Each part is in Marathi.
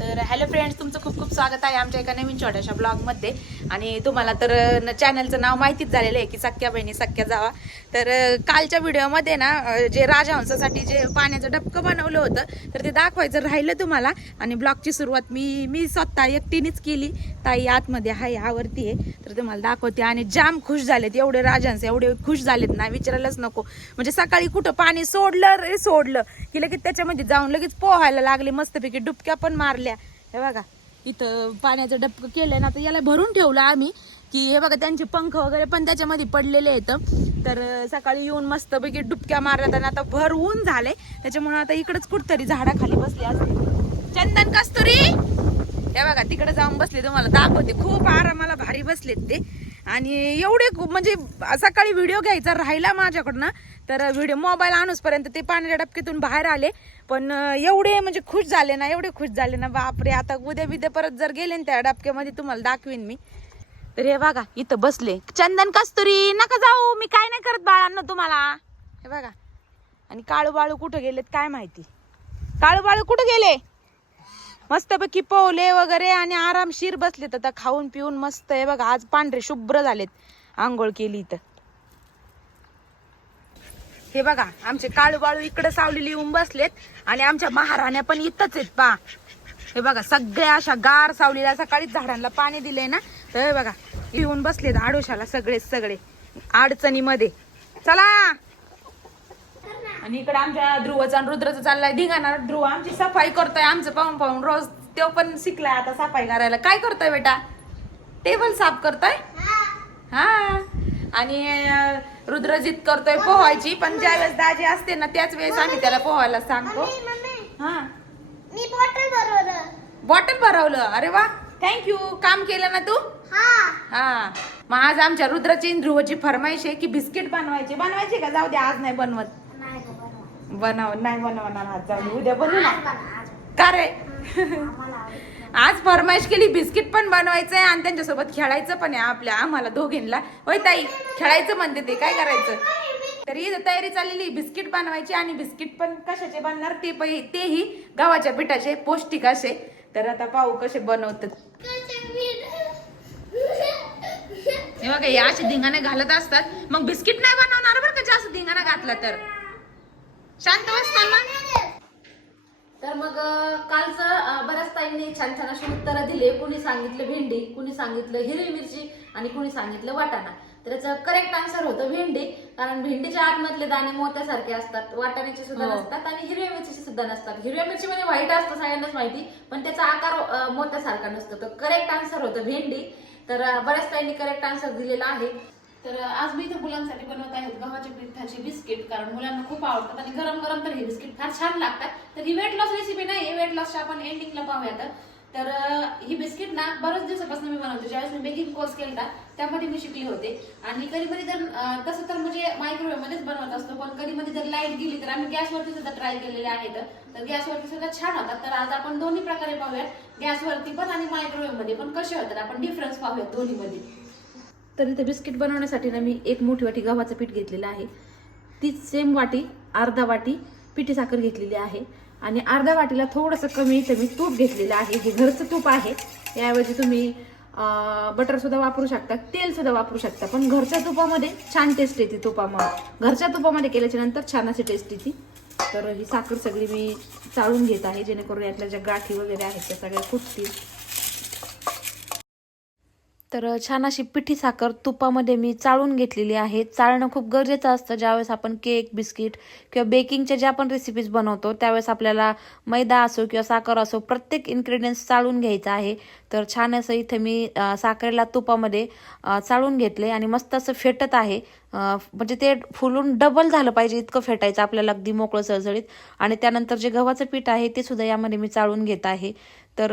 तर हॅलो फ्रेंड्स तुमचं खूप खूप स्वागत आहे आमच्या एका नवीन छोट्याशा ब्लॉगमध्ये आणि तुम्हाला तर चॅनलचं नाव माहितीच झालेलं आहे की सख्या बहिणी सख्या जावा. तर कालच्या व्हिडिओमध्ये ना जे राजहंसासाठी जे पाण्याचं डबकं बनवलं होतं तर ते दाखवायचं राहिलं तुम्हाला. आणि ब्लॉगची सुरुवात मी मी स्वतः एकटीनेच केली. ताई आतमध्ये आहे आवरती आहे. तर तुम्हाला दाखवते. आणि जाम खुश झालेत. एवढे राजहंस एवढे खुश झालेत ना विचारायलाच नको. म्हणजे सकाळी कुठं पाणी सोडलं रे सोडलं. की लगेच त्याच्यामध्ये जाऊन लगेच पोहायला लागले. मस्तपैकी डुबक्या पण मारल्या. हे बघा इथं पाण्याचं डबकं केलंय ना तर याला भरून ठेवलं आम्ही की हे बघा त्यांचे पंख वगैरे पण त्याच्यामध्ये पडलेले आहेत. तर सकाळी येऊन मस्तपैकी डुबक्या मारल्या आणि आता भर ऊन झाले त्याच्यामुळे आता इकडंच कुठतरी झाडाखाली बसले असते. चंदन कस्तुरी! हे बघा तिकडे जाऊन बसले तुम्हाला दाखवते. खूप आरामाला भारी बसलेत ते. आणि एवढे खूप म्हणजे सकाळी व्हिडिओ घ्यायचा राहिला माझ्याकडनं तर व्हिडिओ मोबाईल आणूसपर्यंत ते पाण्याच्या डबक्यातून बाहेर आले. पण एवढे म्हणजे खुश झाले ना एवढे खुश झाले ना बापरे आता उद्या बिद्या परत जर गेले ना त्या डबक्यामध्ये तुम्हाला दाखवीन मी. तर हे बघा इथं बसले. चंदन कस्तुरी नका जाऊ मी काय नाही करत बाळांना तुम्हाला. हे बघा. आणि काळू बाळू कुठं गेलेत काय माहिती? काळू बाळू कुठं गेले? मस्तपैकी पोहले वगैरे आणि आरामशीर बसलेत आता खाऊन पिऊन मस्त आहे बघा आज पांढरे शुभ्र झालेत. आंघोळ केली इथं. हे बघा आमचे काळू बाळू इकडे सावलेली येऊन बसलेत आणि आमच्या महाराण्या पण इथंच आहेत पा हे बघा सगळ्या अशा गार सावलीला सकाळीच झाडांना पाणी दिलंय ना तर हे बघा येऊन बसलेत आडोशाला सगळे सगळे अडचणीमध्ये. चला! आणि इकडे आमच्या ध्रुवचा आणि रुद्रचा चाललाय. धिंगाणा ध्रुव आमची सफाई करतोय आमचं पाहून पाहून. रोज तो पण शिकलाय आता सफाई करायला. काय करतोय बेटा? टेबल साफ करतोय? हा. आणि रुद्रजित करतोय पोहायची. पण ज्यावेळेस दाजी असते ना त्याच वेळेस आम्ही त्याला पोहायला सांगतो. हा. मी बॉटल भरवलं. बॉटल भरवलं? अरे वा. थँक्यू काम केलं ना तू? हा. मग आज आमच्या रुद्राची ध्रुवची फरमाईश आहे की बिस्किट बनवायचे. बनवायचे का? जाऊ दे आज नाही बनवत. बनवा. नाही बनवणार आज जाऊ दे उद्या बनवू ना. का रे? आज फरमाईश केली बिस्किट पण बनवायचंय आणि त्यांच्यासोबत खेळायचं पण आहे आपल्या आम्हाला दोघींना होय ताई खेळायचं म्हणते ते काय करायचं? तरी तयारी चाललेली बिस्किट बनवायची आणि बिस्किट पण कशाचे बनणार ते पै तेही गव्हाच्या पिठाचे पौष्टिक असे. तर आता पाहू कसे बनवतात. हे बघा या असे धिंगाणे घालत असतात. मग बिस्किट नाही बनवणार बरं का जास्त धिंगाणा घातला तर? शांत ना तर मग कालचं बऱ्याच ताईंनी छान छान अशी उत्तरं दिली. कुणी सांगितलं भेंडी कुणी सांगितलं हिरवी मिरची आणि कुणी सांगितलं वाटाणा. तर याचं करेक्ट आन्सर होतं भेंडी कारण भेंडीच्या आतमधले दाणे मोत्यासारखे असतात. वाटाण्याचे सुद्धा हो. नसतात आणि हिरव्या मिरचीचे सुद्धा नसतात. हिरव्या मिरची मध्ये व्हाईट असतं सगळ्यांनाच माहिती पण त्याचा आकार मोत्यासारखा नसतो. तर करेक्ट आन्सर होतं भेंडी. तर बऱ्याच ताईंनी करेक्ट आन्सर दिलेला आहे. तर आज मी इथे मुलांसाठी बनवत आहे गव्हाच्या पिठाची बिस्किट कारण मुलांना खूप आवडतात आणि गरम गरम तर हे बिस्किट फार छान लागतात. तर ही वेट लॉस रेसिपी नाही वेट लॉसच्या आपण एंडिंगला पाहूयात तर तर ही बिस्किट ना बऱ्याच दिवसापासून मी बनवते. ज्यावेळेस मी बेकिंग कोर्स केला त्यामध्ये मी शिकली होते. आणि कधी कधी तर तसं तर म्हणजे मायक्रोवेव्ह मध्येच बनवत असतो पण कधी मध्ये जर लाइट गेली तर आम्ही गॅसवरती सुद्धा ट्राय केलेले आहेत. तर गॅसवरती सुद्धा छान होतात. तर आज आपण दोन्ही प्रकारे पाहूयात. गॅसवरती पण आणि मायक्रोवेव्हमध्ये पण कसे होतात आपण डिफरन्स पाहूयात दोन्हीमध्ये. तर इथे बिस्किट बनवण्यासाठी ना मी एक मोठी वाटी गव्हाचं पीठ घेतलेलं आहे. तीच सेम वाटी अर्धा वाटी पिठी साखर घेतलेली आहे. आणि अर्ध्या वाटीला थोडंसं कमी इथे मी तूप घेतलेलं आहे. हे घरचं तूप आहे. याऐवजी तुम्ही बटरसुद्धा वापरू शकता तेलसुद्धा वापरू शकता. पण घरच्या तुपामध्ये छान टेस्ट येते तुपामध्ये घरच्या तुपामध्ये केल्याच्यानंतर छान अशी टेस्ट येते. तर ही साखर सगळी मी चाळून घेत आहे. जेणेकरून यातल्या ज्या गाठी वगैरे आहेत त्या सगळ्या फुटतील. तर छान अशी पिठी साखर तुपामध्ये मी चाळून घेतलेली आहे. चाळणं खूप गरजेचं असतं ज्यावेळेस आपण केक बिस्किट किंवा बेकिंगच्या ज्या आपण रेसिपीज बनवतो त्यावेळेस आपल्याला मैदा असो किंवा साखर असो प्रत्येक इन्ग्रेडियंट्स चाळून घ्यायचं आहे. तर छान असं इथे मी साखरेला तुपामध्ये चाळून घेतले आणि मस्त असं फेटत आहे. म्हणजे ते फुलून डबल झालं पाहिजे इतकं फेटायचं आपल्याला अगदी मोकळं सळसळीत. आणि त्यानंतर जे गव्हाचं पीठ आहे ते सुद्धा यामध्ये मी चाळून घेत आहे. तर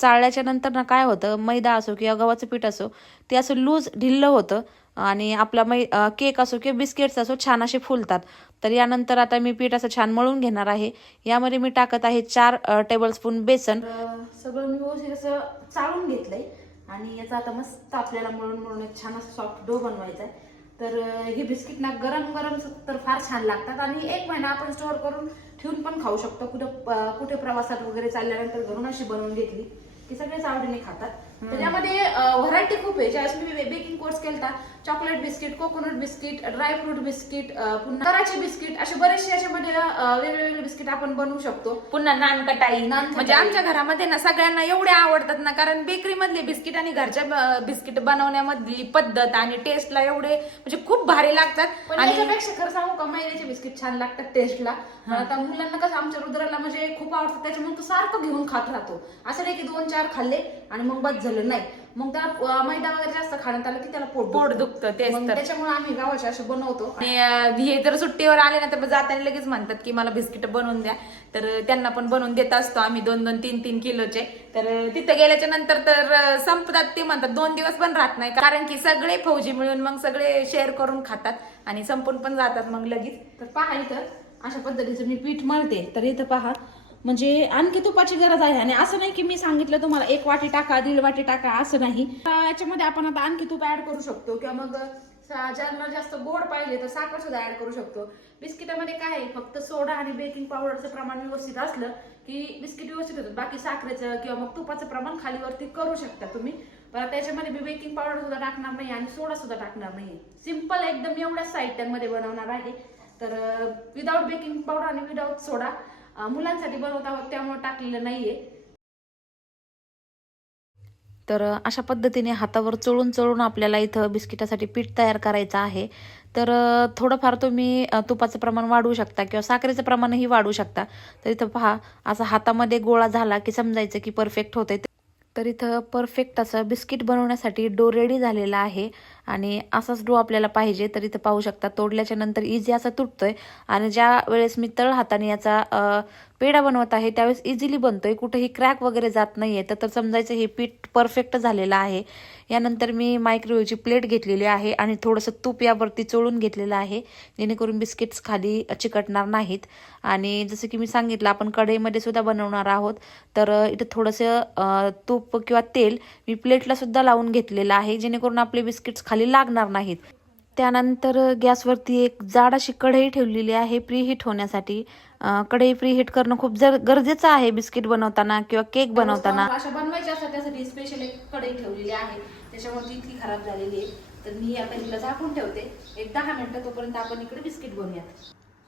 चाळल्याच्या नंतर ना काय होतं मैदा असो किंवा गव्हाचं पीठ असो ते असं लूज ढिल्लं होतं आणि आपला मै केक असो किंवा बिस्किट्स असो छान असे फुलतात. तर यानंतर आता मी पीठ असं छान मळून घेणार आहे. यामध्ये मी टाकत आहे चार टेबलस्पून बेसन. सगळं मी व्यवस्थित असं चाळून घेतलंय आणि याचा आता मस्त आपल्याला मळून मळून एक छान असं सॉफ्ट डो बनवायचा आहे तर हे बिस्किट ना गरम गरम तर फार छान लागतात. आणि एक महिना आपण स्टोअर करून ठेवून पण खाऊ शकतो. कुठं कुठे प्रवासात वगैरे चालल्यानंतर घरून अशी बनवून घेतली की सगळेच आवडीने खातात. त्याच्यामध्ये व्हरायटी खूप आहे. ज्यावेळेस मी बेकिंग कोर्स केलता chocolate biscuit coconut biscuit dry fruit biscuit पुन्हा कराची बिस्किट असे बरेचसे याच्यामध्ये वेगवेगळे बिस्किट आपण बनवू शकतो. पुन्हा नानकटाई. नानकटाई. म्हणजे आमच्या घरामध्ये ना सगळ्यांना एवढे आवडतात ना कारण बेकरी मधले बिस्किट आणि घरच्या बिस्किट बनवण्यामधली पद्धत आणि टेस्टला एवढे म्हणजे खूप भारी लागतात. आणि याच्यापेक्षा खरं सांगू का मैद्याचे बिस्किट छान लागतात टेस्टला आता मुलांना कसं आमच्या रुद्राला म्हणजे खूप आवडतं त्याच्यामुळे तो सारखं घेऊन खात राहतो. असं नाही की दोन चार खाल्ले आणि मग बस झालं नाही. मग त्या मैदा वगैरे जास्त खाण्यात आलं की त्याला पोट पोट दुखतं, तेच तर. त्याच्यामुळे आम्ही गावाचे असे बनवतो. आणि अं, हे जर सुट्टीवर आले ना तर जाताना लगेच म्हणतात की मला बिस्किट बनवून द्या. तर त्यांना पण बनवून देत असतो आम्ही दोन दोन तीन तीन किलोचे. तर तिथं गेल्याच्यानंतर तर अं, संपतात ते म्हणतात दोन दिवस पण राहत नाही. कारण की सगळे फौजी मिळून मग सगळे शेअर करून खातात आणि संपून पण जातात मग लगेच. तर पहा इथं अशा पद्धतीचं मी पीठ मळते. तर इथं पहा म्हणजे आणखी तुपाची गरज आहे. आणि असं नाही की मी सांगितलं तुम्हाला एक वाटी टाका दीड वाटी टाका असं नाही. याच्यामध्ये आपण आता आणखी तूप ऍड करू शकतो. किंवा मग ज्यांना जास्त गोड पाहिजे तर साखर सुद्धा ऍड करू शकतो. बिस्किटामध्ये काय आहे फक्त सोडा आणि बेकिंग पावडरचं प्रमाण व्यवस्थित असलं की बिस्किट व्यवस्थित होतात. बाकी साखरेचं किंवा मग तुपाचं प्रमाण खालीवरती करू शकता तुम्ही. पण त्याच्यामध्ये मी बेकिंग पावडर सुद्धा टाकणार नाही आणि सोडा सुद्धा टाकणार नाही सिंपल एकदम एवढ्याच साहित्यांमध्ये बनवणार आहे. तर विदाऊट बेकिंग पावडर आणि विदाऊट सोडा मुलांसाठी बनवत आहोत त्यामुळे टाकलेलं नाहीये. तर अशा पद्धतीने हातावर चोळून चोळून आपल्याला इथं बिस्किटासाठी पीठ तयार करायचं आहे. तर थोडंफार तुम्ही तुपाचं प्रमाण वाढवू शकता किंवा साखरेचं प्रमाणही वाढवू शकता. तर इथं पहा असा हातामध्ये गोळा झाला की समजायचं की परफेक्ट होते तर इथं परफेक्ट असं बिस्किट बनवण्यासाठी डो रेडी झालेला आहे. आणि असाच डो आपल्याला पाहिजे तर इथं पाहू शकता तोडल्याच्या नंतर इझी असा तुटतोय. आणि ज्या वेळेस मी तळ हाताने याचा पेढा बनवत आहे त्यावेळेस इझिली बनतोय. कुठेही क्रॅक वगैरे जात नाहीये. तर तर समजायचं हे पीठ परफेक्ट झालेलं आहे. यानंतर मी मायक्रोवेवची प्लेट घेतलेली आहे आणि थोडंसं तूप यावरती चोळून घेतलेलं आहे जेणेकरून बिस्किट्स खाली चिकटणार नाहीत. आणि जसं की मी सांगितलं आपण कढईमध्ये सुद्धा बनवणार आहोत. तर इथं थोडंसं तूप किंवा तेल मी प्लेटला सुद्धा लावून घेतलेलं आहे जेणेकरून आपले बिस्किट्स खाली लागणार नाहीत. त्यानंतर गॅसवरती एक जाड अशी कढई ठेवलेली आहे प्रीहीट होण्यासाठी. कढई प्रीहीट करणं खूप जर गरजेचं आहे बिस्किट बनवताना किंवा केक बनवताना. अशा बनवायच्या असतात त्यासाठी स्पेशल एक कढई ठेवलेली आहे. त्याच्यामुळे ती इतकी खराब झालेली आहे. तर मी आता हिला झाकून ठेवते. एक दहा मिनटं तोपर्यंत आपण इकडे बिस्किट बनवूयात.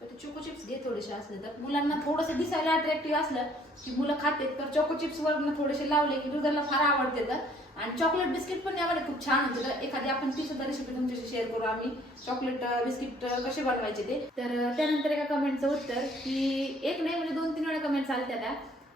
तर ते चोको चिप्स घे थोडेसे असले तर. मुलांना थोडंसं दिसायला अट्रॅक्टिव्ह असलं की मुलं खातात तर चोको चिप्सवर थोडेसे लावले की दुधाला फार आवडते तर. आणि चॉकलेट बिस्किट पण यामध्ये खूप छान होते तर. एखादी आपण ती सुद्धा रेसिपी तुमच्याशी शेअर करू. आम्ही चॉकलेट बिस्किट कसे बनवायचे ते. तर त्यानंतर एका कमेंटचं उत्तर की एक नाही म्हणजे दोन तीन वेळा कमेंट्स आल्या त्या.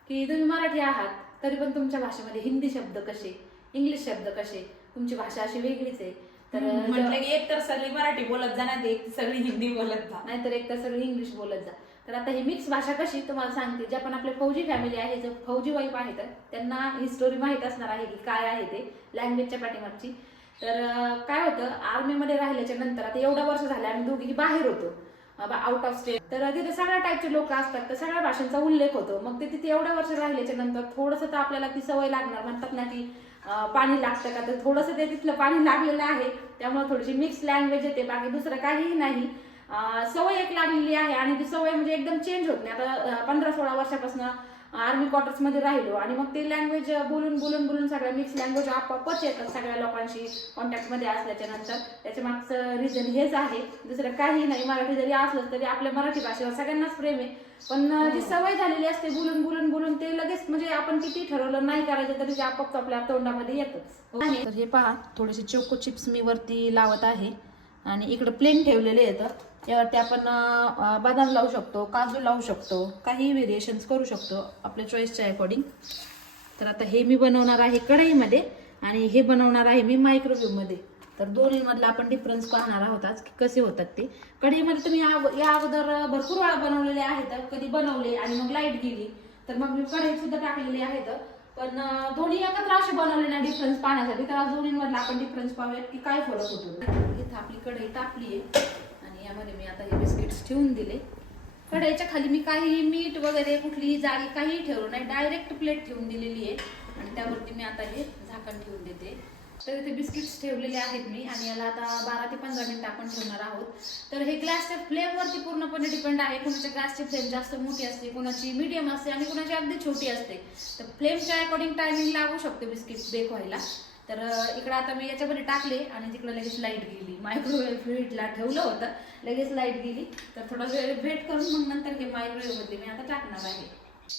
की तुम्ही मराठी आहात तरी पण तुमच्या भाषेमध्ये हिंदी शब्द कसे? इंग्लिश शब्द कसे? तुमची भाषा अशी वेगळीच आहे. तर म्हटलं की एक तर सगळी मराठी बोलत जा ना ते एक सगळी हिंदी बोलत जा. नाहीतर एक तर सगळं इंग्लिश बोलत जा. तर आता ही मिक्स भाषा कशी तुम्हाला सांगते. ज्या पण आपले फौजी फॅमिली आहे जे फौजी वाईफ आहेत त्यांना ही स्टोरी माहीत असणार आहे की काय आहे ते लँग्वेजच्या पाठीमागची. तर काय होतं आर्मीमध्ये राहिल्याच्या नंतर आता एवढं वर्ष झालं आम्ही दोघी बाहेर होतो. आउट ऑफ स्टेट तर तिथे सगळ्या टाईपचे लोक असतात तर सगळ्या भाषांचा उल्लेख होतो. मग ते तिथे एवढ्या वर्ष राहिल्याच्या नंतर थोडंसं तर आपल्याला ती सवय लागणार. म्हणतात ना की पाणी लागतं का? तर थोडंसं ते तिथलं पाणी लागलेलं आहे. त्यामुळे थोडीशी मिक्स लँग्वेज येते. बाकी दुसरं काहीही नाही. सवय एक लागलेली आहे आणि ती सवय म्हणजे एकदम चेंज होत नाही. आता पंधरा सोळा वर्षापासून आर्मी क्वार्टर्समध्ये राहिलो. आणि मग ते लँग्वेज बोलून बोलून बोलून सगळ्या मिक्स लँग्वेज आपोआपच येतात सगळ्या लोकांशी कॉन्टॅक्टमध्ये असल्याच्या नंतर. त्याच्या मागचं रिझन हेच आहे. दुसरं काही नाही. मराठी जरी असलं तरी आपल्या मराठी भाषेवर सगळ्यांनाच प्रेम आहे. पण जी सवय झालेली असते बोलून बोलून बोलून ते लगेच म्हणजे आपण किती ठरवलं नाही करायचं तरी ते आपोआप आपल्या तोंडामध्ये येतच. तर हे पहा थोडेसे चोको चिप्स मी वरती लावत आहे. आणि इकडं प्लेन ठेवलेले येतं यावरती आपण बदाम लावू शकतो काजू लावू शकतो काही व्हेरिएशन्स करू शकतो आपल्या चॉईसच्या अकॉर्डिंग तर आता हे मी बनवणार आहे कढईमध्ये आणि हे बनवणार आहे मी मायक्रोवेव्हमध्ये तर दोन्हीमधला आपण डिफरन्स पाहणार आहोत आज की कसे होतात ते. कढईमध्ये तुम्ही या- अगोदर भरपूर वेळा बनवलेले आहेत कधी बनवले आणि मग लाइट गेली तर मग मी कढईत सुद्धा टाकलेली आहेत. पण दोन्ही एकत्र असे बनवले ना डिफरन्स पाहण्यासाठी. तर आज दोन्हीमधला आपण डिफरन्स पाहूयात की काय फरक होतो. इथं आपली कढई टाकली आहे. आणि यामध्ये मी आता हे बिस्किट्स ठेवून दिले. कढईच्या खाली मी काही मीठ वगैरे कुठलीही जाळी काहीही ठेवलं नाही. डायरेक्ट प्लेट ठेवून दिलेली आहे. आणि त्यावरती मी आता हे झाकण ठेवून देते. तर इथे बिस्किट्स ठेवलेले आहेत मी. आणि याला आता बारा ते पंधरा मिनिट आपण ठेवणार आहोत. तर हे ग्लासच्या फ्लेमवरती पूर्णपणे डिपेंड आहे. कुणाच्या ग्लासची फ्लेम जास्त मोठी असते कुणाची मीडियम असते आणि कुणाची अगदी छोटी असते. तर फ्लेमच्या अकॉर्डिंग टायमिंग लागू शकतो बिस्किट बेक व्हायला. तर इकडं आता मी याच्यामध्ये टाकले आणि तिकडं लगेच लाइट गेली. मायक्रोवेव्ह हिटला ठेवलं होतं. लगेच लाइट गेली. तर थोडा वेळ वेट करून मग नंतर हे मायक्रोवेव्हमध्ये मी आता टाकणार आहे.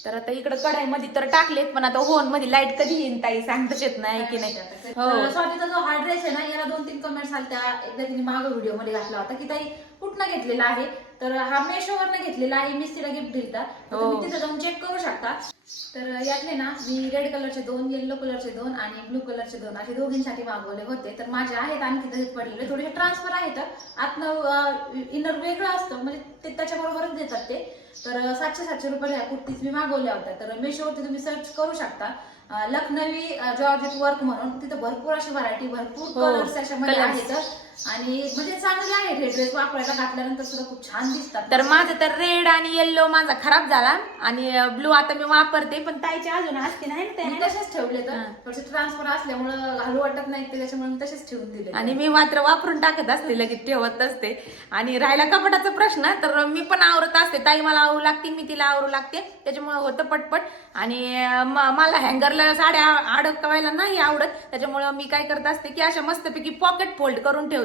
तर आता इकडं कढाईमध्ये तर टाकलेत पण आता होनमध्ये लाइट कधी येईन ताई? सांगताच येत नाही की नाही? हो. स्वातीचा जो हा ड्रेस आहे ना याला दोन तीन कमेंट्स आल्या एकदा तिने मागं व्हिडिओमध्ये घातला होता की ताई कुठनं घेतलेला आहे? तर हा मेशोवरनं घेतलेला आहे. मी तिला गिफ्ट दिलता. तर हो. तुम्ही तिथं जाऊन चेक करू शकता. तर यातले ना मी रेड कलरचे दोन येल्लो कलरचे दोन आणि ब्लू कलरचे दोन असे दोघींसाठी मागवले होते. तर माझे आहेत आणखी तसेच पडलेले. थोडेसे ट्रान्सफर आहेत. आतनं इनर वेगळं असतं. म्हणजे ते त्याच्याबरोबरच देतात ते. तर सातशे सातशे रुपये ह्या कुर्तीज मी मागवल्या होत्या. तर मेशोवरती तुम्ही सर्च करू शकता. लखनवी जॉर्जेट वर्क म्हणून तिथं भरपूर अशी व्हरायटी भरपूर हो, कलर्स याच्यामध्ये colours. आहेत. आणि म्हणजे चांगले आहेत हे ड्रेस वापरायला घातल्यानंतर सुद्धा खूप छान दिसतात. तर माझं तर रेड आणि येल्लो माझा खराब झाला आणि ब्लू आता मी वापरते पण ताईचे अजून असते नाही ना मी ते तसेच ठेवले तर. थोडेसे ट्रान्सफर असल्यामुळं घालू वाटत नाही ते त्याच्यामुळे मी तसेच ठेवून दिले. आणि मी मात्र वापरून टाकत असते लगेच ठेवत असते. आणि राहिला कपडाचा प्रश्न तर मी पण आवरत असते. ताई मला आवरू लागते मी तिला आवरू लागते. त्याच्यामुळे होतं पटपट. आणि मला हँगरला साड्या अडकवायला नाही आवडत. त्याच्यामुळे मी काय करत असते की अशा मस्तपैकी पॉकेट फोल्ड करून ठेवते.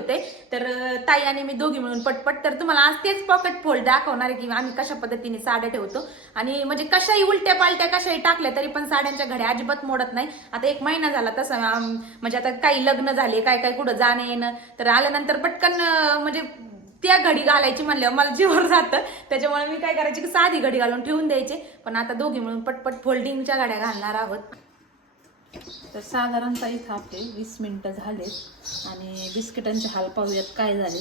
तर ताई आणि मी दोघी मिळून पटपट तर तुम्हाला आज तेच पॉकेट फोल्ड दाखवणार आहे की आम्ही कशा पद्धतीने साड्या ठेवतो. आणि म्हणजे कशाही उलट्या पालट्या कशाही टाकल्या तरी पण साड्यांच्या घड्या अजिबात मोडत नाही. आता एक महिना झाला तसं म्हणजे आता काही लग्न झाले काय काय कुठं जाणं येणं तर आल्यानंतर पटकन म्हणजे त्या घडी घालायची म्हणल्यावर मला जीवर जातं. त्याच्यामुळे मी काय करायची की साधी घडी घालून ठेवून द्यायची. पण आता दोघी मिळून पटपट फोल्डिंगच्या गाड्या घालणार आहोत. तर साधारणतः इथं आपले वीस मिनिटं झालेत. आणि बिस्किटांचे हाल पाहूयात काय झाले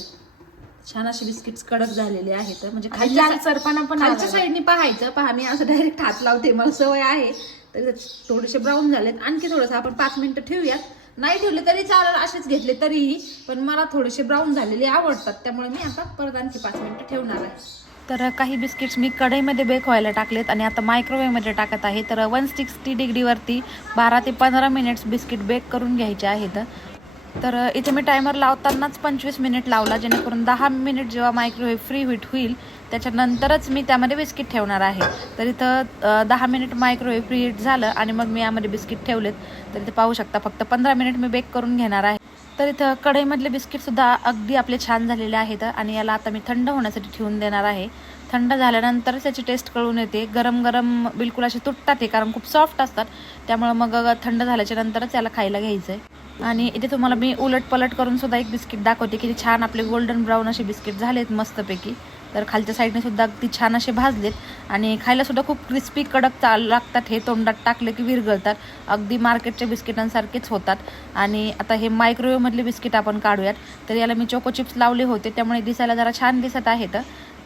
छान असे बिस्किट्स कडक झालेले आहेत. म्हणजे खालच्या लालसरपणा पण खालच्या साईडनी पाहायचं. पहा मी असं डायरेक्ट हात लावते. मला सवय आहे. तर थोडेसे ब्राऊन झालेत. आणखी थोडंसं आपण पाच मिनिटं ठेवूयात. नाही ठेवले तरी चालेल. असेच घेतले तरीही. पण मला थोडेसे ब्राऊन झालेले आवडतात. त्यामुळे मी आता परत आणखी पाच मिनिटं ठेवणार आहे. तर काही बिस्किट्स मी कढईमध्ये बेक व्हायला टाकलेत आणि आता मायक्रोवेव्हमध्ये टाकत आहे. तर वन सिक्स्टी डिग्रीवरती बारा ते पंधरा मिनिट्स बिस्किट बेक करून घ्यायचे आहेत. तर इथे मी टायमर लावतानाच पंचवीस मिनिट लावला जेणेकरून दहा मिनिट जेव्हा मायक्रोवेव्ह फ्री हीट होईल त्याच्यानंतरच मी त्यामध्ये बिस्किट ठेवणार आहे. तर इथं दहा मिनिट मायक्रोवेव्ह फ्री हीट झालं आणि मग मी यामध्ये बिस्किट ठेवलेत. तर इथे पाहू शकता फक्त पंधरा मिनिट मी बेक करून घेणार आहे. तर इथं कढईमधले बिस्किटसुद्धा अगदी आपले छान झालेले आहेत आणि याला आता मी थंड होण्यासाठी ठेवून देणार आहे. थंड झाल्यानंतरच याची टेस्ट कळून येते. गरम गरम बिलकुल असे तुटतात हे कारण खूप सॉफ्ट असतात. त्यामुळं मग थंड झाल्याच्या नंतरच याला खायला घ्यायचं आहे आणि इथे तुम्हाला मी उलट पलट करून सुद्धा एक बिस्किट दाखवते. की छान आपले गोल्डन ब्राऊन असे बिस्किट झालेत मस्तपैकी. तर खालच्या साईडने सुद्धा अगदी छान असे भाजलेत. आणि खायला सुद्धा खूप क्रिस्पी कडक चा लागतात हे तोंडात टाकले की विरघळतात. अगदी मार्केटच्या बिस्किटांसारखेच होतात. आणि आता हे मायक्रोवेव्हमधले बिस्किट आपण काढूयात. तर याला मी चोको चिप्स लावले होते त्यामुळे दिसायला जरा छान दिसत आहेत.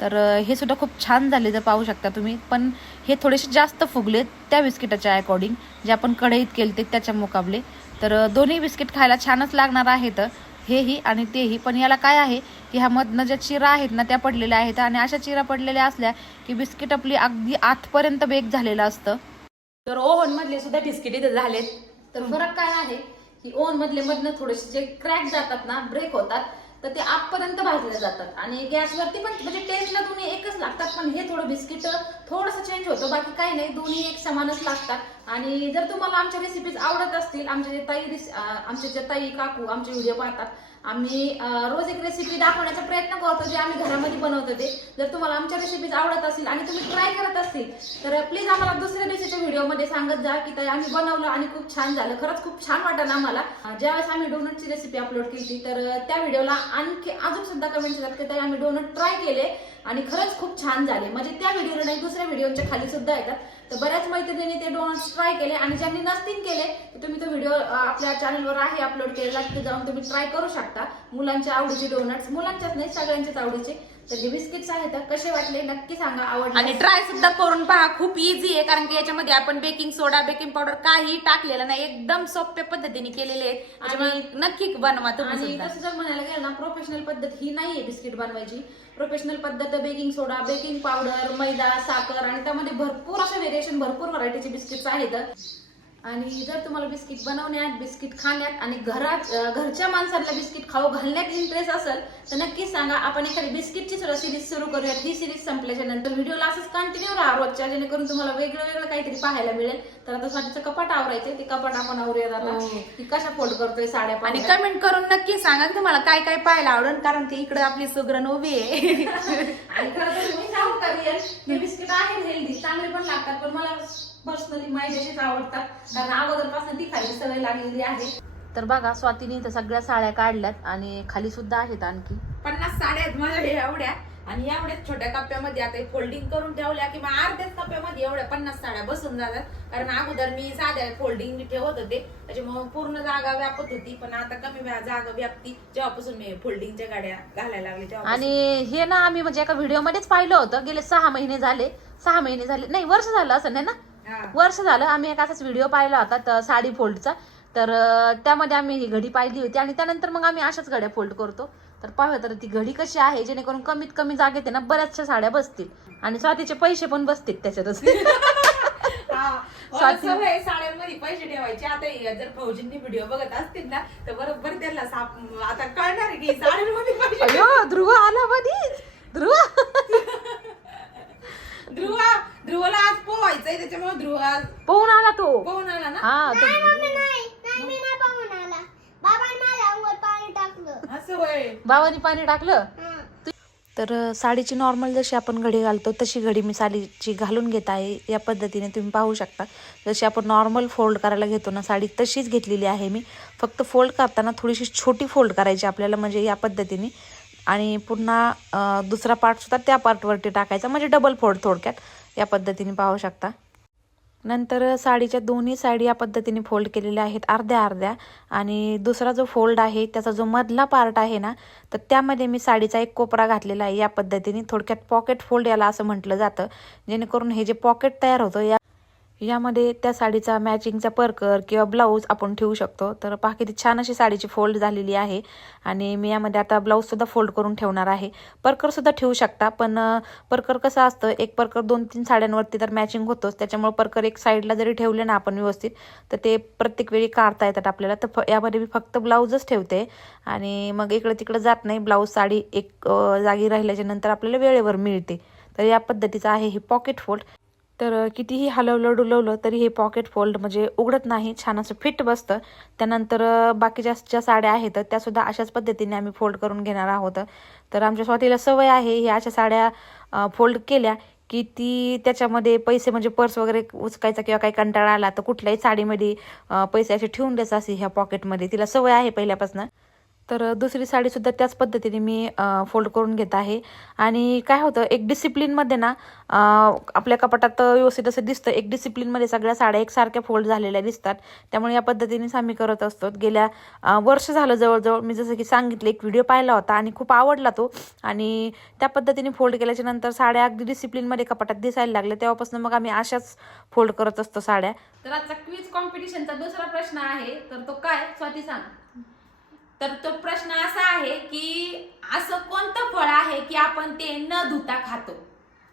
तर हे सुद्धा खूप छान झाले तर पाहू शकता तुम्ही. पण हे थोडेसे जास्त फुगले त्या बिस्किटाच्या अकॉर्डिंग जे आपण कढईत केलते त्याच्या मुकाबले. तर दोन्ही बिस्किट खायला छानच लागणार आहेत. हेही आणि तेही. पण याला काय आहे? की ह्यामधनं ज्या चिरा आहेत ना त्या पडलेल्या आहेत आणि अशा चिरा पडलेल्या असल्या की बिस्किट आपली अगदी आतपर्यंत बेक झालेलं असतं. तर ओव्हन मधले सुद्धा बिस्किट इथे झालेत. तर फरक काय आहे की ओव्हन मधले मधनं थोडेसे जे क्रॅक जातात ना ब्रेक होतात तर ते आतपर्यंत भाजले जातात. आणि गॅसवरती पण म्हणजे टेस्टला दोन्ही एकच लागतात पण हे थोडं बिस्किट थोडंसं चेंज होतं. बाकी काही नाही दोन्ही एक समानच लागतात. आणि जर तुम्हाला आमच्या रेसिपीज आवडत असतील आमचे जे ताई रेसि- आमचे जे ताई काकू आमचे व्हिडिओ पाहतात आम्ही रोज एक रेसिपी दाखवण्याचा प्रयत्न करतो जे आम्ही घरामध्ये बनवतो ते. जर तुम्हाला आमच्या रेसिपीज आवडत असतील आणि तुम्ही ट्राय करत असतील तर प्लीज आम्हाला दुसऱ्या दिवशीच्या व्हिडिओमध्ये सांगत जा की ताई आम्ही बनवलं आणि खूप छान झालं. खरंच खूप छान वाटलं आम्हाला. ज्यावेळेस आम्ही डोनटची रेसिपी अपलोड केली तर त्या व्हिडिओला आणखी अजून सुद्धा कमेंट्स येतात की ताई आम्ही डोनट ट्राय केले आणि खरंच खूप छान झाले. म्हणजे त्या व्हिडिओला नाही दुसऱ्या व्हिडिओच्या खाली सुद्धा येतात. तर बऱ्याच मैत्रिणींनी ते डोनट्स ट्राय केले आणि ज्यांनी नसतील केले तर तुम्ही तो व्हिडिओ आपल्या चॅनलवर आहे अपलोड केलेला तिथे जाऊन तुम्ही ट्राय करू शकता. मुलांच्या आवडीचे डोनट्स मुलांच्याच नाही सगळ्यांच्याच आवडीचे. तर हे बिस्किट्स आहेत कसे वाटले? नक्की सांगा आवडले आणि ट्राय सुद्धा करून पहा खूप इझी आहे कारण की याच्यामध्ये आपण बेकिंग सोडा बेकिंग पावडर काही टाकलेलं नाही एकदम सोप्या पद्धतीने केलेले आहेत. नक्की बनवा तुम्ही आणि तसं जर म्हणायला गेलं ना प्रोफेशनल पद्धत ही नाहीये बिस्किट बनवायची. प्रोफेशनल पद्धत बेकिंग सोडा बेकिंग पावडर मैदा साखर आणि त्यामध्ये भरपूर असे व्हेरिएशन भरपूर व्हरायटीचे बिस्किट्स आहेत. आणि जर तुम्हाला बिस्किट बनवण्यात बिस्किट खाण्यात आणि घरात घरच्या माणसाला बिस्किट खाऊ घालण्यात इंटरेस्ट असेल तर नक्कीच सांगा आपण एखादी बिस्किटची सुद्धा सिरीज सुरू करूयात. ही सिरीज संपल्याच्या नंतर व्हिडिओला असंच कंटिन्यू राहा रोजच्या जेणेकरून तुम्हाला वेगळं वेगळं काहीतरी पाहायला मिळेल. तर आता स्वातीचं कपाट आवरायचं ते कपाट आपण आवरूयात आता. की कशा फोल्ड करतोय साड्या आणि. कमेंट करून नक्की सांगा तुम्हाला काय काय पाहायला आवडेल कारण की इकडे आपली सुग्रण उभी आहे. आणि खरं तर मी सांगू का हे बिस्किट आहेत हेल्दी चांगले पण लागतात पण मला पर्सनली मैद्याचेच आवडतात. कारण अगोदरपासून ती खायची सवय लागलेली आहे. तर बघा स्वातीने इथं सगळ्या साड्या काढल्यात आणि खाली सुद्धा आहेत आणखी. पन्नास साड्या आहेत माझ्या हे एवढ्या. आणि एवढ्याच छोट्या कप्प्यामध्ये आता फोल्डिंग करून ठेवल्या किंवा अर्ध्याच कप्प्यामध्ये एवढ्या पन्नास साड्या बसून जातात. कारण अगोदर मी साध्या फोल्डिंग ठेवत होते. त्याच्यामुळे पूर्ण जागा व्यापत होती. पण आता कमी जागा व्यापती. जेव्हापासून मी फोल्डिंगच्या गाड्या घालायला लागले तेव्हा आणि हे ना आम्ही म्हणजे एका व्हिडिओमध्येच पाहिलं होतं. गेले सहा महिने झाले. सहा महिने झाले. नाही वर्ष झालं असं नाही ना. वर्ष झालं आम्ही एक असाच व्हिडिओ पाहिला होता त- साडी फोल्डचा तर त्यामध्ये आम्ही ही घडी पाहिली होती आणि त्यानंतर मग आम्ही अशाच घड्या फोल्ड करतो. तर पाहूया तर ती घडी कशी आहे जेणेकरून कमीत कमी जागेत आहे ना बऱ्याचशा साड्या बसतील. आणि स्वातीचे पैसे पण बसतील त्याच्यातच. हा. स्वाती- साड्यांमध्ये पैसे ठेवायचे. आता जर फौजींनी व्हिडिओ बघत असतील ना तर बरोबर त्यांना साप आता कळणार आहे की साड्यांमध्ये पैसे ध्रुव आला मधीच. ध्रुव. ध्रुव ध्रुवला आज पोवायचंय त्याच्यामुळे ध्रुव आज पोहून आला तो. पोहून आला ना? हा तो. मम्मी नाही. नाही मी नाही पाहून आला. बाबांनी पाणी टाकलं. असं होय. बाबांनी पाणी टाकलं. तर साडीची नॉर्मल जशी आपण घडी घालतो तशी घडी मी साडीची घालून घेत आहे. या पद्धतीने तुम्ही पाहू शकता. जशी आपण नॉर्मल फोल्ड करायला घेतो ना साडी तशीच घेतलेली आहे मी. फक्त फोल्ड करताना थोडीशी छोटी फोल्ड करायची आपल्याला म्हणजे या पद्धतीने. आणि पुन्हा दुसरा पार्टसुद्धा त्या पार्टवरती टाकायचा म्हणजे डबल फोल्ड थोडक्यात. या पद्धतीने पाहू शकता. नंतर साडीच्या दोन्ही साईड या पद्धतीने फोल्ड केलेल्या आहेत अर्ध्या अर्ध्या. आणि दुसरा जो फोल्ड आहे त्याचा जो मधला पार्ट आहे ना तर त्यामध्ये मी साडीचा एक कोपरा घातलेला आहे. या पद्धतीने थोडक्यात पॉकेट फोल्ड याला असं म्हटलं जातं. जेणेकरून हे जे पॉकेट तयार होतं या यामध्ये त्या साडीचा मॅचिंगचा परकर किंवा ब्लाऊज आपण ठेवू शकतो. तर पहा किती छान अशी साडीची फोल्ड झालेली आहे. आणि मी यामध्ये आता ब्लाऊजसुद्धा फोल्ड करून ठेवणार आहे. परकरसुद्धा ठेवू शकता पण पर्कर परकर कसं असतं एक परकर दोन तीन साड्यांवरती तर मॅचिंग होतोच. त्याच्यामुळे परकर एक साईडला जरी ठेवले ना आपण व्यवस्थित तर ते प्रत्येक वेळी काढता येतात आपल्याला. तर फ यामध्ये मी फक्त ब्लाऊजच ठेवते. आणि मग इकडं तिकडं जात नाही. ब्लाऊज साडी एक जागी राहिल्याच्या नंतर आपल्याला वेळेवर मिळते. तर या पद्धतीचं आहे हे पॉकेट फोल्ड तर कितीही हलवलं डुलवलं तरी हे पॉकेट फोल्ड म्हणजे उघडत नाही छान असं फिट बसतं. त्यानंतर बाकीच्या ज्या साड्या आहेत त्यासुद्धा अशाच पद्धतीने आम्ही फोल्ड करून घेणार आहोत. तर आमच्या स्वातीला सवय आहे ह्या अशा साड्या फोल्ड केल्या की ती त्याच्यामध्ये पैसे म्हणजे पर्स वगैरे उचकायचा किंवा काही कंटाळा आला तर कुठल्याही साडीमध्ये पैसे असे ठेवून द्यायचं असे ह्या पॉकेटमध्ये तिला सवय आहे पहिल्यापासून. तर दुसरी साडीसुद्धा त्याच पद्धतीने मी फोल्ड करून घेत आहे. आणि काय होतं एक डिसिप्लिनमध्ये ना आपल्या कपाटात व्यवस्थित असं दिसतं. एक डिसिप्लिनमध्ये सगळ्या साड्या एकसारख्या फोल्ड झालेल्या दिसतात. त्यामुळे या पद्धतीनेच आम्ही करत असतो. गेल्या वर्ष झालं जवळजवळ मी जसं की सांगितलं एक व्हिडिओ पाहिला होता आणि खूप आवडला तो. आणि त्या पद्धतीने फोल्ड केल्याच्यानंतर साड्या अगदी डिसिप्लिनमध्ये कपाटात दिसायला लागल्या. तेव्हापासून मग आम्ही अशाच फोल्ड करत असतो साड्या. तर आजचा क्विज कॉम्पिटिशनचा दुसरा प्रश्न आहे. तर तो काय? स्वाती सांग. तर तो प्रश्न असा आहे की असं कोणतं फळ आहे की आपण ते न धुता खातो?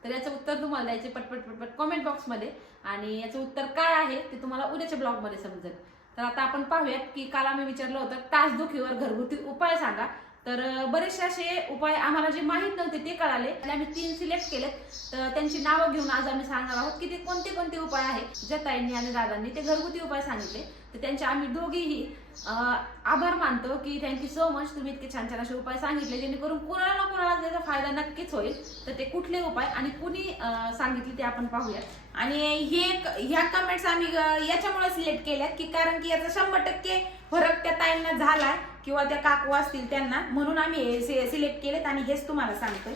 तर याचं उत्तर तुम्हाला द्यायचे पटपट पटपट कॉमेंट बॉक्समध्ये आणि याचं उत्तर काय आहे ते तुम्हाला उद्याच्या ब्लॉगमध्ये समजेल. तर आता आपण पाहूयात की काल आम्ही विचारलं होतं तासदुखीवर घरगुती उपाय सांगा. तर बरेचसे असे उपाय आम्हाला जे माहीत नव्हते ते कळाले. आणि आम्ही तीन सिलेक्ट केलेत. तर त्यांची नावं घेऊन आज आम्ही सांगणार आहोत की ते कोणते कोणते उपाय आहेत. जताईंनी आणि दादांनी ते घरगुती उपाय सांगितले. तर त्यांचे आम्ही दोघेही आभार मानतो की थँक्यू सो मच तुम्ही इतके छान छान असे उपाय सांगितले जेणेकरून कुणाला ना कुणाला त्याचा फायदा नक्कीच होईल. तर ते कुठले उपाय आणि कुणी सांगितले ते आपण पाहूयात. आणि हे ह्या कमेंट्स आम्ही याच्यामुळे सिलेक्ट केल्यात की कारण की याचा शंभर टक्के फरक त्या ताईंना झालाय. किंवा त्या काकू असतील त्यांना म्हणून आम्ही हे सिलेक्ट केलेत आणि हेच तुम्हाला सांगतोय.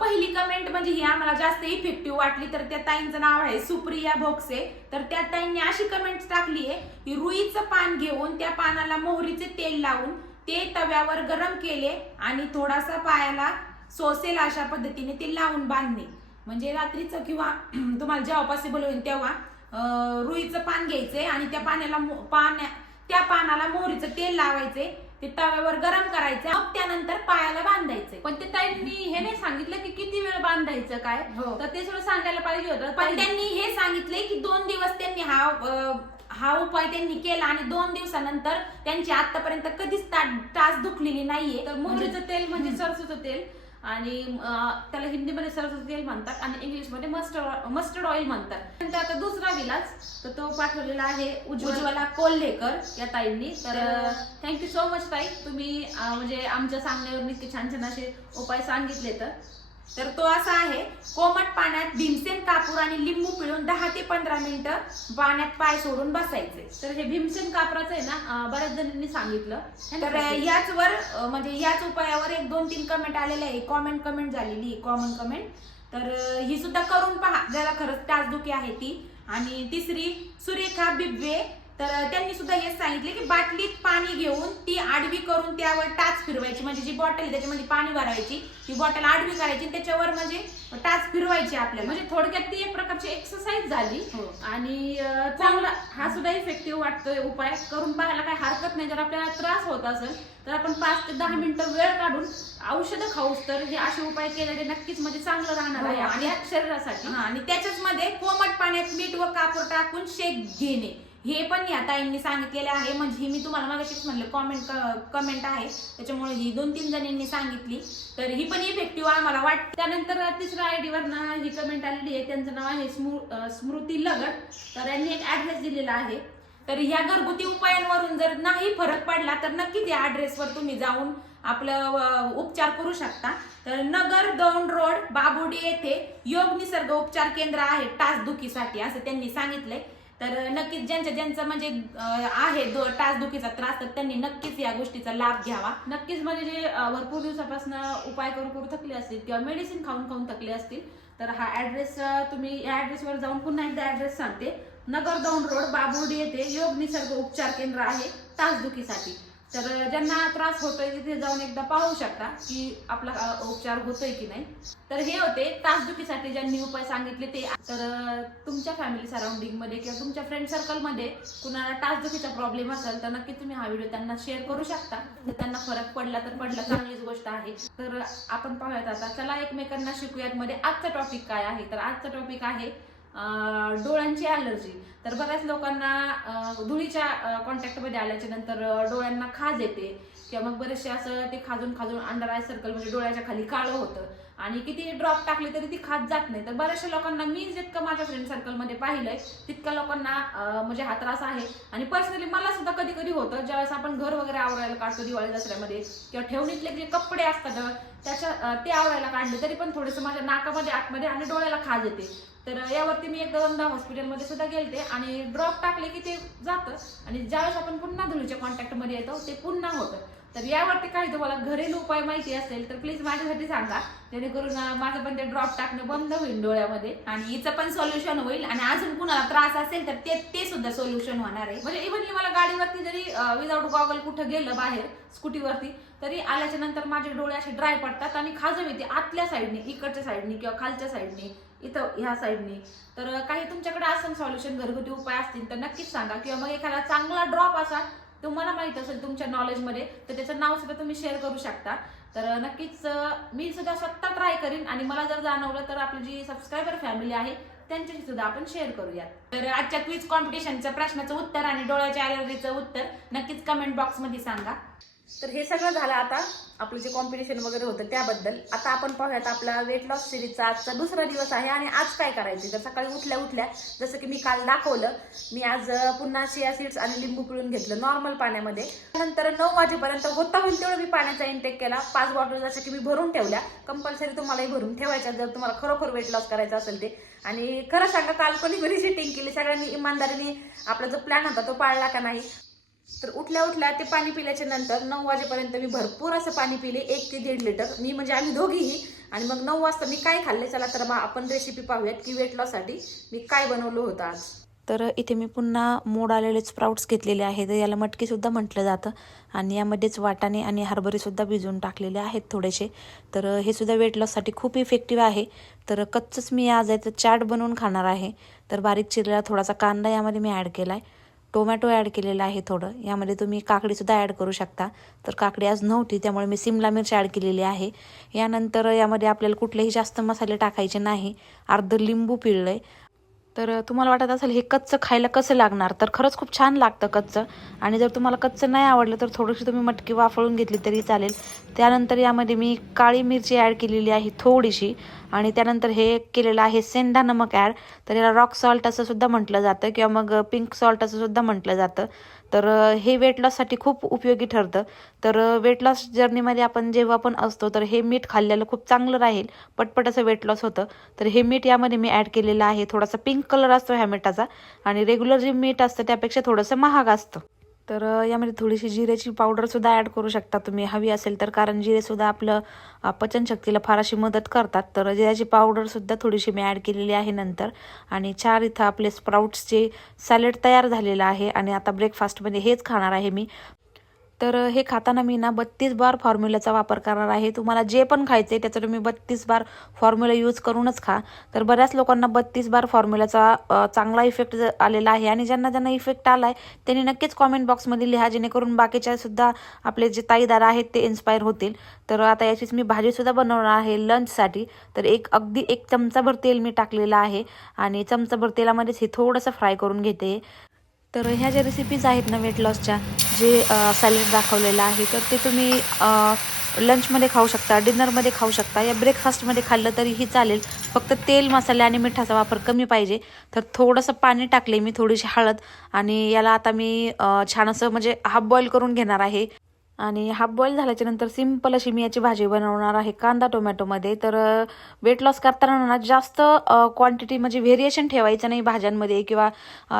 पहिली कमेंट म्हणजे ही आम्हाला जास्त इफेक्टिव्ह वाटली तर त्या ताईंचं नाव आहे सुप्रिया भोगसे. तर त्या ताईंनी अशी कमेंट टाकली आहे की रुईचं पान घेऊन त्या पानाला मोहरीचे तेल लावून ते तव्यावर गरम केले आणि थोडासा पायाला सोसेल अशा पद्धतीने ते लावून बांधणे म्हणजे रात्रीचं किंवा तुम्हाला जेव्हा पॉसिबल होईल तेव्हा रुईचं पान घ्यायचे आणि त्या पाण्याला मो- पाण्या त्या पानाला मोहरीचं तेल लावायचे ते तव्यावर गरम करायचे मग त्यानंतर पायाला बांधायचे. पण ते ताईंनी हे नाही सांगितलं की किती वेळ बांधायचं काय? हो. तर ते सुद्धा सांगायला पाहिजे होतं. पण त्यांनी हे सांगितले की दोन दिवस त्यांनी हा अं, हा उपाय त्यांनी केला आणि दोन दिवसानंतर त्यांची आतापर्यंत कधीच ता- टाच दुखलेली नाहीये. तर मोहरीचं तेल म्हणजे सरसूचं तेल. आणि त्याला हिंदीमध्ये सरसूचं तेल म्हणतात आणि इंग्लिशमध्ये मस्टर्ड मस्टर्ड ऑइल म्हणतात. नंतर आता दुसरा विलास तर तो पाठवलेला आहे उज्ज्वला कोल्हेकर या ताईंनी. तर थँक्यू सो मच ताई. तुम्ही म्हणजे आमच्या सांगण्यावर इतके छान छान असे उपाय सांगितले तर तर तो असा आहे कोमट पाण्यात भीमसेन कापूर आणि लिंबू पिळून दहा ते पंधरा मिनिटं पाण्यात पाय सोडून बसायचे. तर हे भीमसेन कापराचं आहे ना बऱ्याच जणांनी सांगितलं. तर याच वर अं, म्हणजे याच उपायावर एक दोन तीन कमेंट आलेले आहे कॉमेंट कमेंट झालेली कॉमन कमेंट तर ही सुद्धा करून पहा ज्याला खरंच टाचदुखी आहे ती. आणि तिसरी सुरेखा बिबवे तर त्यांनी सुद्धा हेच सांगितले की बाटलीत पाणी घेऊन ती आडवी करून त्यावर टाच फिरवायची. म्हणजे जी बॉटल आहे त्याच्यामध्ये पाणी भरायची. ती बॉटल आडवी करायची आणि त्याच्यावर म्हणजे टाच फिरवायची आपल्याला. म्हणजे थोडक्यात ती एक प्रकारची एक्सरसाइज झाली. हो. आणि चांगला हा सुद्धा इफेक्टिव्ह वाटतोय उपाय. करून पाहायला काही हरकत नाही. जर आपल्याला त्रास होत असेल तर आपण पाच ते दहा मिनिटं वेळ काढून औषधं खाऊस तर हे असे उपाय केलेले नक्कीच म्हणजे चांगलं राहणार आहे हो, आणि- आपल्या शरीरासाठी. हा, आणि त्याच्याच मध्ये कोमट पाण्यात मीठ व कापूर टाकून शेक घेणे. हे पण या ताईंनी सांगितलेले आहे. म्हणजे हे मी तुम्हाला मागाशीच म्हणलं कॉमेंट कमेंट आहे. त्याच्यामुळे ही दोन तीन जणांनी सांगितली. तर ही पण इफेक्टिव्ह आम्हाला वाटते. त्यानंतर तिसऱ्या आय वर ना ही कमेंट आलेली आहे. त्यांचं नाव आहे स्मृ- स्मृती लगट तर यांनी एक ऍड्रेस दिलेला आहे. तर ह्या घरगुती उपायांवरून जर नाही फरक पडला तर नक्की त्या ऍड्रेसवर तुम्ही जाऊन आपलं उपचार करू शकता. तर नगर दौंड रोड बाबुडी येथे योग निसर्ग उपचार केंद्र आहे टाचदुखीसाठी असं त्यांनी सांगितलंय. तर नक्कीच ज्यांच्या ज्यांचं म्हणजे आहे दो टाचदुखीचा त्रास तर त्यांनी नक्कीच या गोष्टीचा लाभ घ्यावा. नक्कीच म्हणजे जे भरपूर दिवसापासून उपाय करून करून थकले असतील किंवा मेडिसिन खाऊन खाऊन थकले असतील तर हा ऍड्रेस तुम्ही या ऍड्रेसवर जाऊन पुन्हा एकदा ऍड्रेस सांगते. नगर दौंड रोड बाबुर्डी येथे योग निसर्ग उपचार केंद्र आहे तासदुखीसाठी. तर ज्यांना त्रास होतोय तिथे जाऊन एकदा पाहू शकता की आपला उपचार होतोय की नाही. तर हे होते तासदुखीसाठी ज्यांनी उपाय सांगितले ते. तर तुमच्या फॅमिली सराउंडिंगमध्ये किंवा तुमच्या फ्रेंड सर्कलमध्ये कुणाला तासदुखीचा प्रॉब्लेम असेल तर नक्की तुम्ही हा व्हिडिओ त्यांना शेअर करू शकता. त्यांना फरक पडला तर पडला चांगलीच गोष्ट आहे. तर आपण पाहूयात आता चला एकमेकांना शिकूयात मध्ये आजचा टॉपिक काय आहे. तर आजचा टॉपिक आहे डोळ्यांची ॲलर्जी तर बऱ्याच लोकांना धुळीच्या कॉन्टॅक्टमध्ये आल्याच्यानंतर डोळ्यांना खाज येते. किंवा मग बरेचसे असं ते खाजून खाजून अंडर आय सर्कल म्हणजे डोळ्याच्या खाली काळं होतं. आणि किती ड्रॉप टाकले तरी ती खात जात नाही. तर बऱ्याचशा लोकांना मी जितकं माझ्या फ्रेंड सर्कलमध्ये पाहिलंय तितक्या लोकांना म्हणजे हा त्रास आहे. आणि पर्सनली मला सुद्धा कधी कधी होतं ज्यावेळेस आपण घर वगैरे आवरायला काढतो दिवाळी दसऱ्यामध्ये किंवा ठेवणीतले जे कपडे असतात त्याच्या ते आवरायला काढले तरी पण थोडंसं माझ्या नाकामध्ये आतमध्ये आणि डोळ्याला खाज येते. तर यावरती मी एकदा दोनदा हॉस्पिटलमध्ये सुद्धा गेलते आणि ड्रॉप टाकले की ते जातं. आणि ज्यावेळेस आपण पुन्हा धुळीच्या कॉन्टॅक्टमध्ये येतो ते पुन्हा होतं. तर यावरती काही तुम्हाला घरेलू उपाय माहिती असेल तर प्लीज माझ्यासाठी सांगा. जेणेकरून माझं पण ते ड्रॉप टाकणं बंद होईल डोळ्यामध्ये. आणि हिचं पण सोल्युशन होईल. आणि अजून कुणाला त्रास असेल तर ते ते सुद्धा सोल्युशन होणार आहे. म्हणजे इव्हनली मला गाडीवरती जरी विदाऊट गॉगल कुठं गेलं बाहेर स्कूटीवरती तरी आल्याच्यानंतर माझे डोळे असे ड्राय पडतात आणि खाजम येते आतल्या साईडने इकडच्या साईडने किंवा खालच्या साईडने इथं ह्या साईडने. तर काही तुमच्याकडे असं सॉल्युशन घरगुती उपाय असतील तर नक्कीच सांगा. किंवा मग एखादा चांगला ड्रॉप असा तुम्हाला माहीत असेल तुमच्या नॉलेजमध्ये तर त्याचं नाव सुद्धा तुम्ही शेअर करू शकता. तर नक्कीच मी सुद्धा स्वतः ट्राय करीन. आणि मला जर जाणवलं तर आपली जी सबस्क्रायबर फॅमिली आहे त्यांच्याशी सुद्धा आपण शेअर करूयात. तर आजच्या क्विज कॉम्पिटिशनच्या प्रश्नाचं उत्तर आणि डोळ्याच्या अलर्जीचं उत्तर नक्कीच कमेंट बॉक्समध्ये सांगा. तर हे सगळं झालं आता आपलं जे कॉम्पिटिशन वगैरे होतं त्याबद्दल. आता आपण पाहूयात आपला वेट लॉस सिरीजचा आजचा दुसरा दिवस आहे आणि आज काय करायचे? तर सकाळी उठल्या उठल्या जसं की मी काल दाखवलं मी आज पुन्हा शिया सीड्स आणि लिंबू पिळून घेतलं नॉर्मल पाण्यामध्ये. नंतर नऊ वाजेपर्यंत होता होईल तेवढं मी पाण्याचा इंटेक केला. पाच बॉटल जसं की मी भरून ठेवल्या. कंपल्सरी तुम्हालाही भरून ठेवायच्या जर तुम्हाला खरोखर वेट लॉस करायचं असेल ते. आणि खरं सांगा काल कोणी घरी सेटिंग केली? सगळ्यांनी इमानदारीने आपला जो प्लॅन होता तो पाळला का नाही? तर उठल्या उठल्या ते पाणी पिल्याच्या नंतर नऊ वाजेपर्यंत मी भरपूर असं पाणी पिले एक ते दीड लिटर. मी म्हणजे आम्ही दोघीही. आणि मग नऊ वाजता मी काय खाल्ले? चला तर मग आपण रेसिपी पाहूयात की वेट लॉससाठी मी काय बनवलं होतं आज. तर इथे मी पुन्हा मोड आलेले स्प्राउट्स घेतलेले आहेत. याला मटकीसुद्धा म्हटलं जातं. आणि यामध्येच वाटाणे आणि हरभरेसुद्धा भिजवून टाकलेले आहेत थोडेसे. तर हे सुद्धा वेट लॉससाठी खूप इफेक्टिव्ह आहे. तर कच्चंच मी आज याचं चाट बनवून खाणार आहे. तर बारीक चिरलेला थोडासा कांदा यामध्ये मी ॲड केला आहे टोमॅटो ॲड केलेला आहे थोडं. यामध्ये तुम्ही काकडीसुद्धा ॲड करू शकता. तर काकडी आज नव्हती त्यामुळे मी सिमला मिरची ॲड केलेली आहे. यानंतर यामध्ये आपल्याला कुठलेही जास्त मसाले टाकायचे नाही. अर्धं लिंबू पिळलं आहे तर तुम्हाला वाटत असेल हे कच्चं खायला कसं लागणार? तर खरंच खूप छान लागतं कच्चं. आणि जर तुम्हाला कच्चं नाही आवडलं तर थोडीशी तुम्ही मटकी वाफळून घेतली तरी चालेल. त्यानंतर यामध्ये मी काळी मिरची ॲड केलेली आहे थोडीशी. आणि त्यानंतर हे केलेलं आहे सेंधा नमक ॲड. तर याला रॉक सॉल्ट असं सुद्धा म्हटलं जातं किंवा मग पिंक सॉल्ट असं सुद्धा म्हटलं जातं. तर हे वेट लॉससाठी खूप उपयोगी ठरतं. तर वेट लॉस जर्नीमध्ये आपण जेव्हा पण असतो तर हे मीठ खाल्लेलं खूप चांगलं राहील. पटपट असं वेट लॉस होतं. तर हे मीठ यामध्ये मी ॲड केलेलं आहे. थोडासा पिंक कलर असतो ह्या मिठाचा आणि रेग्युलर जे मीठ असतं त्यापेक्षा थोडंसं महाग असतं. तर यामध्ये थोडीशी जिऱ्याची पावडरसुद्धा ॲड करू शकता तुम्ही. हवी असेल तर कारण जिरेसुद्धा आपलं पचनशक्तीला फार अशी मदत करतात. तर जिऱ्याची पावडरसुद्धा थोडीशी मी ॲड केलेली आहे नंतर. आणि चार इथं आपले स्प्राउट्सचे सॅलेड तयार झालेलं आहे. आणि आता ब्रेकफास्टमध्ये हेच खाणार आहे मी. तर हे खाताना मी ना बत्तीस बार फॉर्म्युलाचा वापर करणार आहे. तुम्हाला जे पण खायचं आहे त्याचं तुम्ही बत्तीस बार फॉर्म्युला यूज करूनच खा. तर बऱ्याच लोकांना बत्तीस बार फॉर्म्युलाचा चांगला इफेक्ट आलेला आहे आणि ज्यांना ज्यांना इफेक्ट आला आहे त्यांनी नक्कीच कॉमेंट बॉक्समध्ये लिहा जेणेकरून बाकीच्या सुद्धा आपले जे ताईदार आहेत ते इन्स्पायर होतील. तर आता याचीच मी भाजीसुद्धा बनवणार आहे लंचसाठी. तर एक अगदी एक चमचाभर तेल मी टाकलेलं आहे आणि चमचाभर तेलामध्येच हे थोडंसं फ्राय करून घेते. तर ह्या ज्या रेसिपीज आहेत ना वेट लॉसच्या जे सॅलेड दाखवलेलं आहे तर ते तुम्ही लंचमध्ये खाऊ शकता डिनरमध्ये खाऊ शकता. या ब्रेकफास्टमध्ये खाल्लं तरीही चालेल. फक्त तेल मसाले आणि मिठाचा वापर कमी पाहिजे. तर थोडंसं पाणी टाकले मी थोडीशी हळद. आणि याला आता मी छान असं म्हणजे हाफ बॉईल करून घेणार आहे. आणि हाफ बॉईल झाल्याच्यानंतर सिंपल अशी मी याची भाजी बनवणार आहे कांदा टोमॅटोमध्ये तर वेट लॉस करताना ना जास्त क्वांटिटी म्हणजे व्हेरिएशन ठेवायचं नाही भाज्यांमध्ये किंवा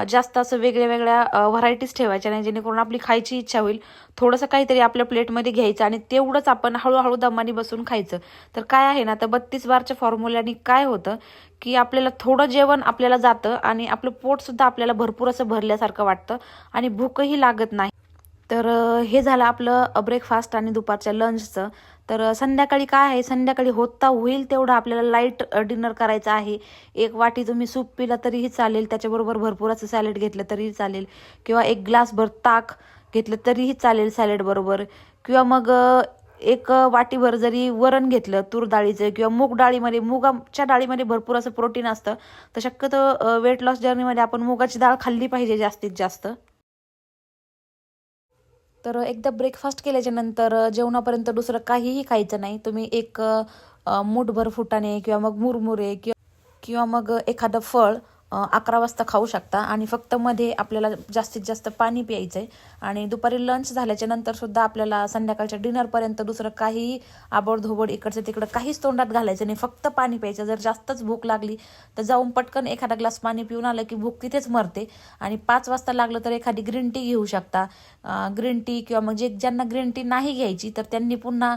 जास्त असं वेगळ्या वेगळ्या व्हरायटीज ठेवायच्या नाही. जेणेकरून आपली खायची इच्छा होईल. थोडंसं काहीतरी आपल्या प्लेटमध्ये घ्यायचं आणि तेवढंच आपण हळूहळू दमाने बसून खायचं. तर काय आहे ना तर बत्तीस बारच्या फॉर्म्युल्याने काय होतं की आपल्याला थोडं जेवण आपल्याला जातं आणि आपलं पोटसुद्धा आपल्याला भरपूर असं भरल्यासारखं वाटतं आणि भूकही लागत नाही. तर हे झालं आपलं ब्रेकफास्ट आणि दुपारच्या लंचचं तर संध्याकाळी काय आहे? संध्याकाळी होता होईल तेवढं आपल्याला लाइट डिनर करायचं आहे. एक वाटी तुम्ही सूप पिला तरीही चालेल. त्याच्याबरोबर भरपूर असं सॅलेड घेतलं तरीही चालेल. किंवा एक ग्लासभर ताक घेतलं तरीही चालेल सॅलेडबरोबर किंवा मग एक वाटीभर जरी वरण घेतलं तूर डाळीचं किंवा मूग डाळीमध्ये मुगाच्या डाळीमध्ये भरपूर असं प्रोटीन असतं. तर शक्यतो वेट लॉस जर्नीमध्ये आपण मुगाची डाळ खाल्ली पाहिजे जास्तीत जास्त. तर एकदा ब्रेकफास्ट केल्याच्यानंतर जेवणापर्यंत दुसरं काहीही खायचं नाही. तुम्ही एक मूठभर फुटाणे किंवा मग मुरमुरे किंवा किंवा मग एखादं फळ अकरा वाजता खाऊ शकता आणि फक्त मध्ये आपल्याला जास्तीत जास्त पाणी प्यायचं आहे आणि दुपारी लंच झाल्याच्यानंतर सुद्धा आपल्याला संध्याकाळच्या डिनरपर्यंत दुसरं काहीही आबडधोबड इकडचं तिकडं काहीच तोंडात घालायचं नाही. फक्त पाणी प्यायचं. जर जास्तच भूक लागली तर जाऊन पटकन एखादा ग्लास पाणी पिऊन आलं की भूक तिथेच मरते. आणि पाच वाजता लागलं तर एखादी ग्रीन टी घेऊ शकता. ग्रीन टी किंवा मग जे ज्यांना ग्रीन टी नाही घ्यायची तर त्यांनी पुन्हा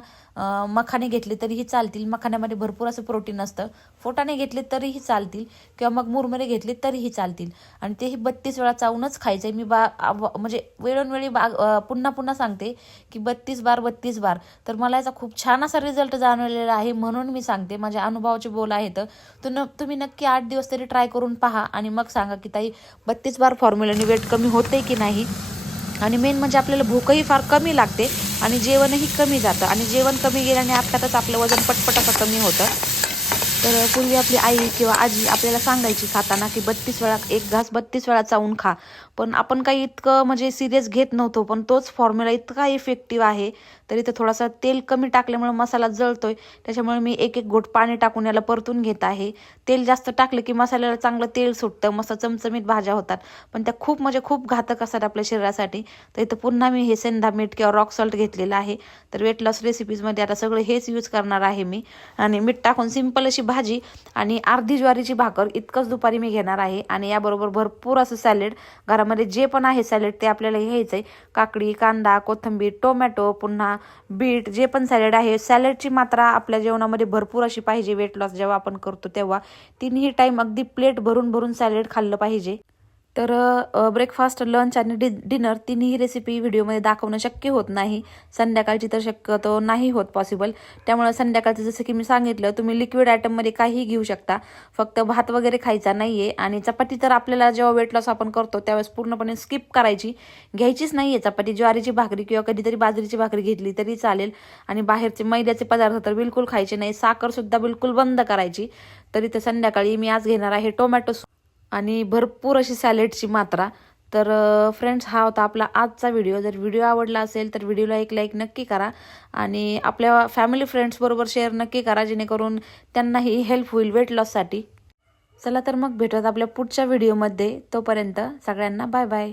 मखाने घेतले तरीही चालतील. मखाण्यामध्ये भरपूर असं प्रोटीन असतं. फोटाने घेतले तरीही चालतील. किंवा मग मुरमुरे घेतले तरीही चालतील. आणि तेही बत्तीस वेळा चावूनच खायचं मी बा म्हणजे वेळोवेळी बा पुन्हा पुन्हा सांगते की बत्तीस बार बत्तीस बार. तर मला याचा खूप छान असा रिझल्ट जाणवलेला आहे म्हणून मी सांगते. माझ्या अनुभवाचे बोल आहेत. तर न तुम्ही नक्की आठ दिवस तरी ट्राय करून पहा आणि मग सांगा की ताई बत्तीस बार फॉर्म्युलाने वेट कमी होते की नाही? आणि मेन म्हणजे आपल्याला भूकही फार कमी लागते आणि जेवणही कमी जातं. आणि जेवण कमी गेल्याने आपल्यातच आपलं वजन पटपट असं कमी होतं. तर पूर्वी आपली आई किंवा आजी आपल्याला सांगायची खाताना की बत्तीस वेळा एक घास बत्तीस वेळा चावून खा. पण आपण काही इतकं म्हणजे सिरियस घेत नव्हतो पण तोच फॉर्म्युला इतका इफेक्टिव्ह आहे. तर इथं थोडासा तेल कमी टाकल्यामुळे मसाला जळतोय. त्याच्यामुळे मी एक एक घोट पाणी टाकून याला परतून घेत आहे. तेल जास्त टाकलं की मसाल्याला चांगलं तेल सुटतं. मस्त चमचमीत भाज्या होतात. पण त्या खूप म्हणजे खूप घातक असतात आपल्या शरीरासाठी. तर इथं पुन्हा मी हे सेंधा मीठ किंवा रॉक सॉल्ट घेतलेलं आहे. तर वेट लॉस रेसिपीजमध्ये आता सगळं हेच यूज करणार आहे मी. आणि मीठ टाकून सिंपल अशी भाजी आणि अर्धी ज्वारीची भाकर इतकंच दुपारी मी घेणार आहे. आणि याबरोबर भरपूर असं सॅलेड घरामध्ये जे पण आहे सॅलेड ते आपल्याला घ्यायचं आहे काकडी कांदा कोथिंबीर टोमॅटो पुन्हा बीट जे पण सॅलड आहे सॅलडची मात्रा आपल्या जेवणामध्ये भरपूर अशी पाहिजे वेट लॉस जेव्हा आपण करतो तेव्हा. तिन्ही टाईम अगदी प्लेट भरून भरून सॅलड खाल्लं पाहिजे. तर ब्रेकफास्ट लंच आणि डि डिनर तिन्ही रेसिपी व्हिडिओमध्ये दाखवणं शक्य होत नाही. संध्याकाळची तर शक्यतो नाही होत पॉसिबल त्यामुळे संध्याकाळचं जसं की मी सांगितलं तुम्ही लिक्विड आयटममध्ये काहीही घेऊ शकता. फक्त भात वगैरे खायचा नाही आहे आणि चपाती तर आपल्याला जेव्हा वेट लॉस आपण करतो त्यावेळेस पूर्णपणे स्किप करायची. घ्यायचीच नाही आहे चपाती. ज्वारीची भाकरी किंवा कधीतरी बाजरीची भाकरी घेतली तरी चालेल. आणि बाहेरचे मैद्याचे पदार्थ तर बिलकुल खायचे नाही. साखरसुद्धा बिलकुल बंद करायची. तरी तर संध्याकाळी मी आज घेणार आहे टोमॅटो आणि भरपूर अशी सॅलेडची मात्रा. तर फ्रेंड्स हा होता आपला आजचा व्हिडिओ जर व्हिडिओ आवडला असेल तर व्हिडिओला एक लाईक नक्की करा. आणि आपल्या फॅमिली फ्रेंड्सबरोबर शेअर नक्की करा जेणेकरून त्यांनाही हेल्प होईल वेट लॉससाठी चला तर मग भेटत आपल्या पुढच्या व्हिडिओमध्ये तोपर्यंत सगळ्यांना बाय बाय